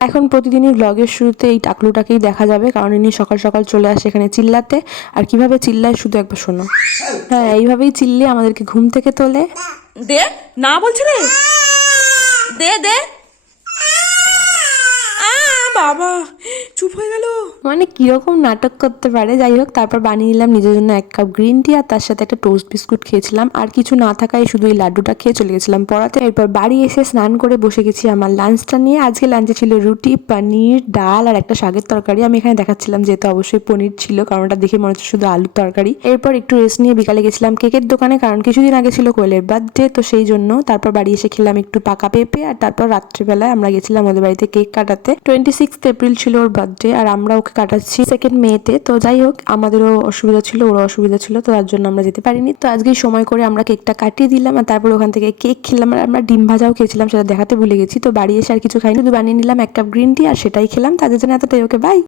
এখন প্রতিদিনই ব্লগের শুরুতে এই টাকলুটাকেই দেখা যাবে, কারণ ইনি সকাল সকাল চলে আসে এখানে চিল্লাতে। আর কিভাবে চিল্লায় শুধু একবার শোনো। হ্যাঁ, এইভাবেই চিল্লে আমাদেরকে ঘুম থেকে তোলে। দে না বলছি রে, দে দে। বাবা চুপ হয়ে গেল। মানে কিরকম নাটক করতে পারে। যাই হোক, তারপর বানিয়ে নিলাম নিজের জন্য 1 কাপ গ্রিন টি, আর তার সাথে একটা টোস্ট বিস্কুট খেয়েছিলাম। আর কিছু না থাকায় শুধু এই লাড্ডুটা খেয়ে চলে গেছিলাম পড়াতে। এরপর বাড়ি এসে স্নান করে বসে গেছি আমার লাঞ্চটা নিয়ে। আজকে লাঞ্চে ছিল রুটি, পনির, ডাল আর একটা শাকের তরকারি। আমি এখানে দেখাচ্ছিলাম যেহেতু অবশ্যই পনির ছিল, কারণ ওটা দেখে মনে হচ্ছে শুধু আলুর তরকারি। এরপর একটু রেস্ট নিয়ে বিকালে গেছিলাম কেকের দোকানে, কারণ কিছুদিন আগে ছিল কোয়েলের বার্থডে, তো সেই জন্য। তারপর বাড়ি এসে খেলাম একটু পাকা পেঁপে, আর তারপর রাত্রিবেলায় আমরা গেছিলাম ওদের বাড়িতে কেক কাটাতে। 26 এপ্রিল ছিল ওর বার্থডে, আর আমরা ওকে কাটাচ্ছি 2 মেতে। তো যাই হোক, আমাদেরও অসুবিধা ছিল, ওরও অসুবিধা ছিল, তো তার জন্য আমরা যেতে পারিনি। তো আজকে সময় করে আমরা কেকটা কাটিয়ে দিলাম, আর তারপর ওখান থেকে কেক খেলাম। আর আমরা ডিম ভাজাও খেয়েছিলাম, সেটা দেখাতে ভুলে গেছি। তো বাড়ি এসে আর কিছু খাইনি, শুধু বানিয়ে নিলাম 1 কাপ গ্রিন টি, আর সেটাই খেলাম। তাদের জন্য এতটাই। ওকে, বাই।